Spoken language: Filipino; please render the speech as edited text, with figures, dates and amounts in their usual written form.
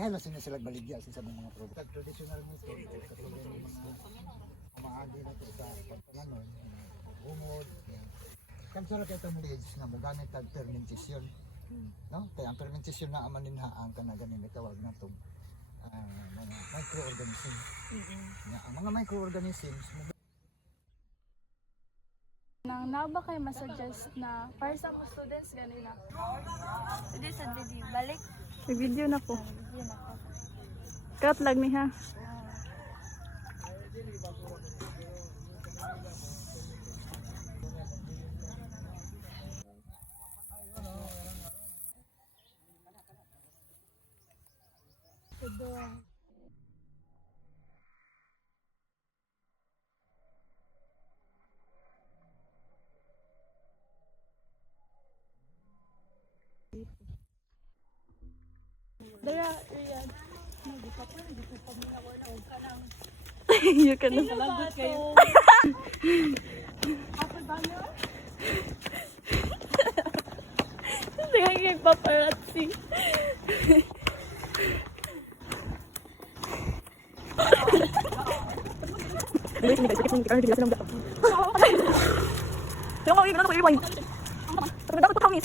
halos na sila baligya sa mga produkto. Traditional mo ito, katulad ng mga maagi na ito sa pagpalanon, bungod, kansura kayo itong leads na muganit ang fermentation. No? Kaya ang fermentation na amaninhaan ka na ganin itawag na itong mga microorganisms. Ang mga microorganisms, Nang ba kayo masuggest na para sa mga students ganina? Pwede sa video. Balik. Nag-video na po. Video na ko. Cut lag ni ha. Dara, Rian. You can Salamat kayo. Sige, kay paparazzi. Yung kami, ganun ako i-rewind. Dapat pa kamis.